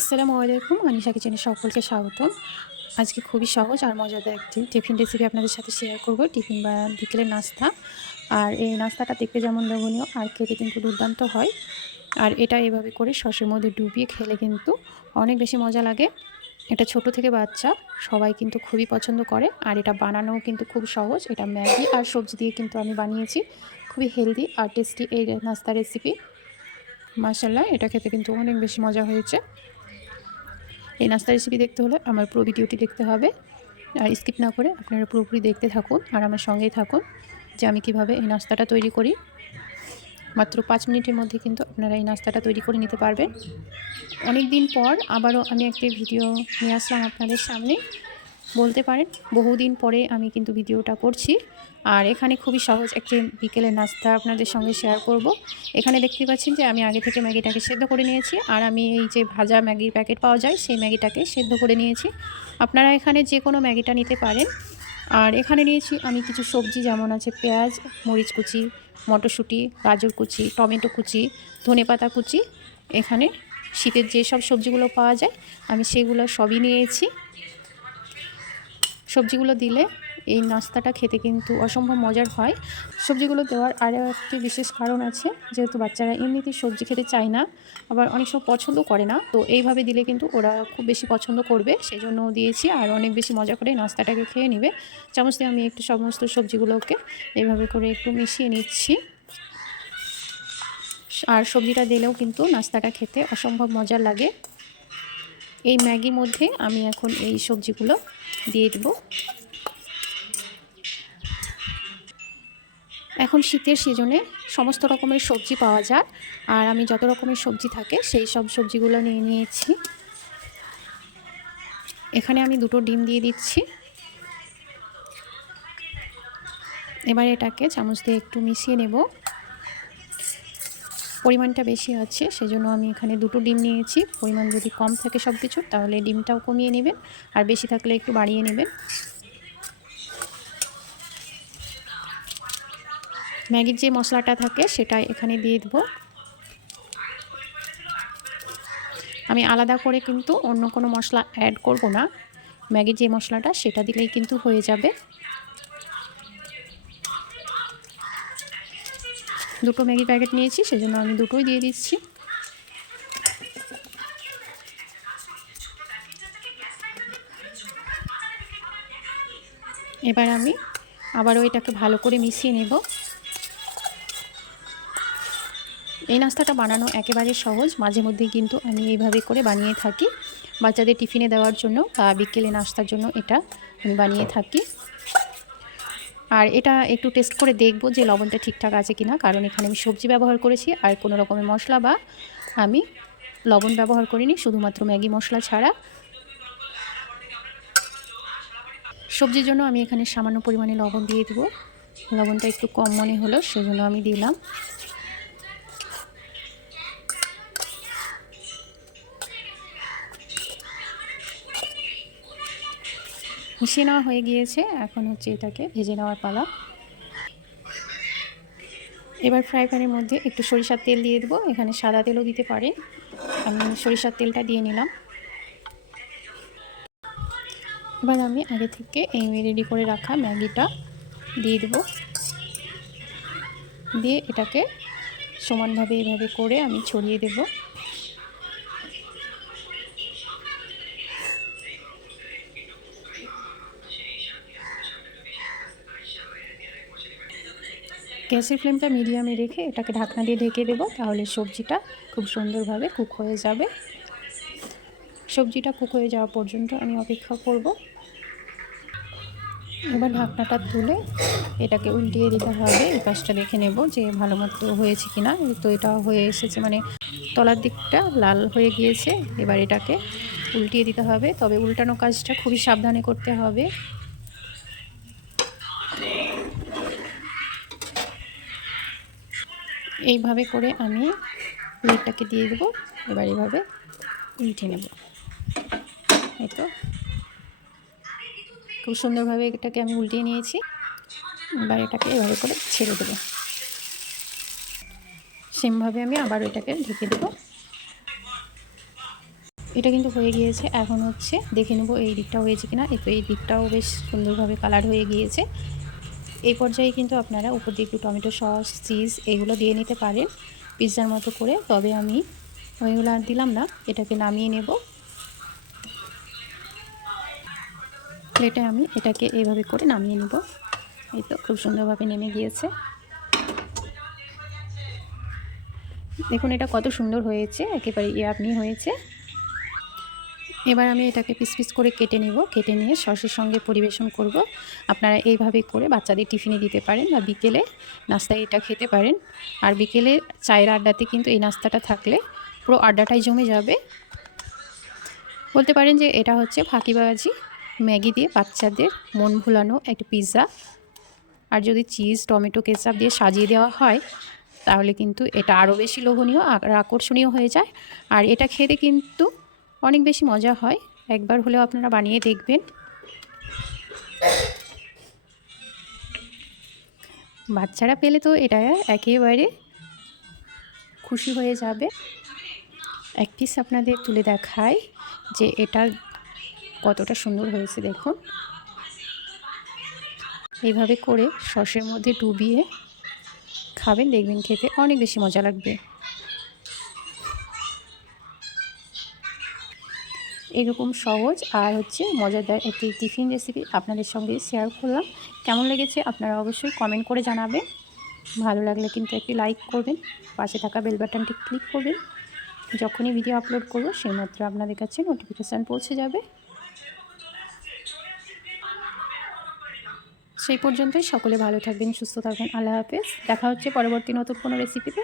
আসসালামু আলাইকুম, আনিশা কিচেনে সকলকে স্বাগতম। আজকে খুবই সহজ আর মজাদার একটি টিফিন রেসিপি আপনাদের সাথে শেয়ার করব, টিফিন বা বিকেলের নাস্তা। আর এই নাস্তাটা দেখতে যেমন লোভনীয়, আর খেতে কিন্তু দুর্দান্ত হয়। আর এটা এভাবে করে সসের মধ্যে ডুবিয়ে খেলে কিন্তু অনেক বেশি মজা লাগে। এটা ছোট থেকে বাচ্চা, সবাই কিন্তু খুবই পছন্দ করে। আর এটা বানানোও কিন্তু খুব সহজ। এটা ম্যাগি আর সবজি দিয়ে কিন্তু আমি বানিয়েছি। খুবই হেলদি আর টেস্টি এই নাস্তা রেসিপি মাসাল্লাহ এটা খেতে কিন্তু অনেক বেশি মজা হয়েছে। এই নাস্তা রেসিপি দেখতে হলে আমার পুরো ভিডিওটি দেখতে হবে। আর স্কিপ না করে আপনারা পুরোপুরি দেখতে থাকুন আর আমার সঙ্গেই থাকুন যে আমি কীভাবে এই নাস্তাটা তৈরি করি। মাত্র পাঁচ মিনিটের মধ্যে কিন্তু আপনারা এই নাস্তাটা তৈরি করে নিতে পারবেন। অনেক দিন পর আবারও আমি একটি ভিডিও নিয়ে আসলাম আপনাদের সামনে। বলতে পারেন, বহুদিন পরে আমি কিন্তু ভিডিওটা করছি। আর এখানে খুবই সহজ একটি বিকেলের নাস্তা আপনাদের সঙ্গে শেয়ার করব। এখানে দেখতে পাচ্ছেন যে আমি আগে থেকে ম্যাগিটাকে সেদ্ধ করে নিয়েছি, আর আমি এই যে ভাজা ম্যাগির প্যাকেট পাওয়া যায়, সেই ম্যাগিটাকে সেদ্ধ করে নিয়েছি। আপনারা এখানে যে কোনো ম্যাগিটা নিতে পারেন। আর এখানে নিয়েছি আমি কিছু সবজি, যেমন আছে পেঁয়াজ, মরিচ কুচি, মটরশুঁটি, গাজর কুচি, টমেটো কুচি ধনে পাতা কুচি। এখানে শীতের যেসব সবজিগুলো পাওয়া যায়, আমি সেগুলো সবই নিয়েছি। সবজিগুলো দিলে এই নাস্তাটা খেতে কিন্তু অসম্ভব মজার হয়। সবজিগুলো দেওয়ার আরও একটি বিশেষ কারণ আছে, যেহেতু বাচ্চারা এমনিতেই সবজি খেতে চায় না, আবার অনেক সময় পছন্দ করে না। তো এইভাবে দিলে কিন্তু ওরা খুব বেশি পছন্দ করবে সেই জন্য দিয়েছি আর অনেক বেশি মজা করে নাস্তাটাকে খেয়ে নেবে। চামচ দিয়ে আমি একটু সমস্ত সবজিগুলোকে এইভাবে করে একটু মিশিয়ে নিচ্ছি। আর সবজিটা দিলেও কিন্তু নাস্তাটা খেতে অসম্ভব মজার লাগে। এই ম্যাগির মধ্যে আমি এখন এই সবজিগুলো দিয়ে দেবো। এখন শীতের সিজনে সমস্ত রকমের সবজি পাওয়া যায়, আর আমি যত রকমের সবজি থাকে সেই সব সবজিগুলো নিয়ে নিয়েছি। এখানে আমি দুটো ডিম দিয়ে দিচ্ছি। এবার এটাকে চামচ দিয়ে একটু মিশিয়ে নেব। পরিমাণটা বেশি আছে, সেজন্য আমি এখানে দুটো ডিম নিয়েছি। পরিমাণ যদি কম থাকে সব কিছু তাহলে ডিমটাও কমিয়ে নেবেন, আর বেশি থাকলে একটু বাড়িয়ে নেবেন। ম্যাগির যে মশলাটা থাকে, সেটা এখানে দিয়ে দেবো। আমি আলাদা করে কিন্তু অন্য কোনো মশলা অ্যাড করব না। ম্যাগির যে মশলাটা, সেটা দিলেই কিন্তু হয়ে যাবে। দুটো ম্যাগি প্যাকেট নিয়েছি, সেজন্য আমি দুটোই দিয়ে দিচ্ছি। এবার আমি আবারও এটাকে ভালো করে মিশিয়ে নেব। এই নাস্তাটা বানানো একেবারে সহজ, মাঝে মধ্যেই কিন্তু আমি এইভাবে করে বানিয়ে থাকি। বাচ্চাদের টিফিনে দেওয়ার জন্য বা বিকেলে নাস্তার জন্য এটা আমি বানিয়ে থাকি। আর এটা একটু টেস্ট করে দেখব যে লবণটা ঠিকঠাক আছে কিনা। কারণ এখানে আমি সবজি ব্যবহার করেছি আর কোনো রকমের মশলা বা আমি লবণ ব্যবহার করিনি, শুধুমাত্র ম্যাগি মশলা ছাড়া। সবজির জন্য আমি এখানে সামান্য পরিমাণে লবণ দিয়ে দেবো। লবণটা একটু কম মনে হলো, সেজন্য আমি দিলাম। মিশিয়ে নেওয়া হয়ে গিয়েছে, এখন হচ্ছে এটাকে ভেজে নেওয়ার পালা। এবার ফ্রাই প্যানের মধ্যে একটু সরিষার তেল দিয়ে দেবো, এখানে সাদা তেলও দিতে পারে। আমি সরিষার তেলটা দিয়ে নিলাম। এবার আমি আগে থেকে এই রেডি করে রাখা ম্যাগিটা দিয়ে দেবো। দিয়ে এটাকে সমানভাবে এভাবে করে আমি ছড়িয়ে দেবো। গ্যাসের ফ্লেমটা মিডিয়ামে রেখে এটাকে ঢাকনা দিয়ে ঢেকে দেবো, তাহলে সবজিটা খুব সুন্দরভাবে কুক হয়ে যাবে। সবজিটা কুক হয়ে যাওয়া পর্যন্ত আমি অপেক্ষা করব। এবার ঢাকনাটা তুলে এটাকে উল্টিয়ে দিতে হবে। এই পাশটা দেখে নেব যে ভালো মতো হয়েছে কিনা। তো এটা হয়ে এসেছে মানে তলার দিকটা লাল হয়ে গিয়েছে। এবার এটাকে উল্টিয়ে দিতে হবে। তবে উল্টানো কাজটা খুবই সাবধানে করতে হবে। এইভাবে করে আমি প্লেটটাকে দিয়ে দেবো। এবার এভাবে উল্টে নেব। এই তো। খুব সুন্দরভাবে এটাকে আমি উল্টিয়ে নিয়েছি। এবার এটাকে এভাবে করে ছেড়ে দেবো। সেমভাবে আমি আবার এটাকে ঢেকে দেবো। এটা কিন্তু হয়ে গিয়েছে। এখন হচ্ছে দেখে নেব এই দিকটা হয়েছে কিনা। এই তো এই দিকটাও বেশ সুন্দরভাবে কালার হয়ে গিয়েছে। এই পর্যায়ে কিন্তু আপনারা উপর দিয়ে একটু টমেটো সস, চিজ এগুলো দিয়ে নিতে পারেন পিৎজার মতো করে। তবে আমি ওইগুলো আর দিলাম না, এটাকে নামিয়ে নেব। প্লেটে আমি এটাকে এইভাবে করে নামিয়ে নেব। এই তো খুব সুন্দরভাবে নেমে গিয়েছে। দেখুন এটা কত সুন্দর হয়েছে, একেবারে ইয়ে আপনি হয়েছে। এবার আমি এটাকে পিস পিস করে কেটে নেব। কেটে নিয়ে সসের সঙ্গে পরিবেশন করব। আপনারা এইভাবে করে বাচ্চাদের টিফিনে দিতে পারেন বা বিকেলে নাস্তায় এটা খেতে পারেন। আর বিকেলে চায়ের আড্ডাতে কিন্তু এই নাস্তাটা থাকলে পুরো আড্ডাটাই জমে যাবে। বলতে পারেন যে এটা হচ্ছে ফাঁকিবাজি ম্যাগি দিয়ে বাচ্চাদের মন ভুলানো একটা পিৎজা। আর যদি চিজ, টমেটো, কেচাপ দিয়ে সাজিয়ে দেওয়া হয়, তাহলে কিন্তু এটা আরও বেশি লোভনীয় আর আকর্ষণীয় হয়ে যায়। আর এটা খেতে কিন্তু অনেক বেশি মজা হয়। একবার হলেও আপনারা বানিয়ে দেখবেন। বাচ্চারা পেলে তো এটা একেবারে খুশি হয়ে যাবে। এক পিস আপনাদের তুলে দেখায় যে এটা কতটা সুন্দর হয়েছে, দেখুন। এইভাবে করে সসের মধ্যে ডুবিয়ে খাবেন, দেখবেন খেতে অনেক বেশি মজা লাগবে। এরকম সহজ আর হচ্ছে মজাদার একটি টিফিন রেসিপি আপনাদের সঙ্গে শেয়ার করলাম। কেমন লেগেছে আপনারা অবশ্যই কমেন্ট করে জানাবেন। ভালো লাগলে কিন্তু একটি লাইক করবেন, পাশে থাকা বেল বাটনটি ক্লিক করবেন। যখনই ভিডিও আপলোড করব, সেই মাত্র আপনাদের কাছে নোটিফিকেশান পৌঁছে যাবে। সেই পর্যন্তই সকলে ভালো থাকবেন, সুস্থ থাকবেন, আল্লাহ হাফেজ। দেখা হচ্ছে পরবর্তী নতুন কোনো রেসিপিতে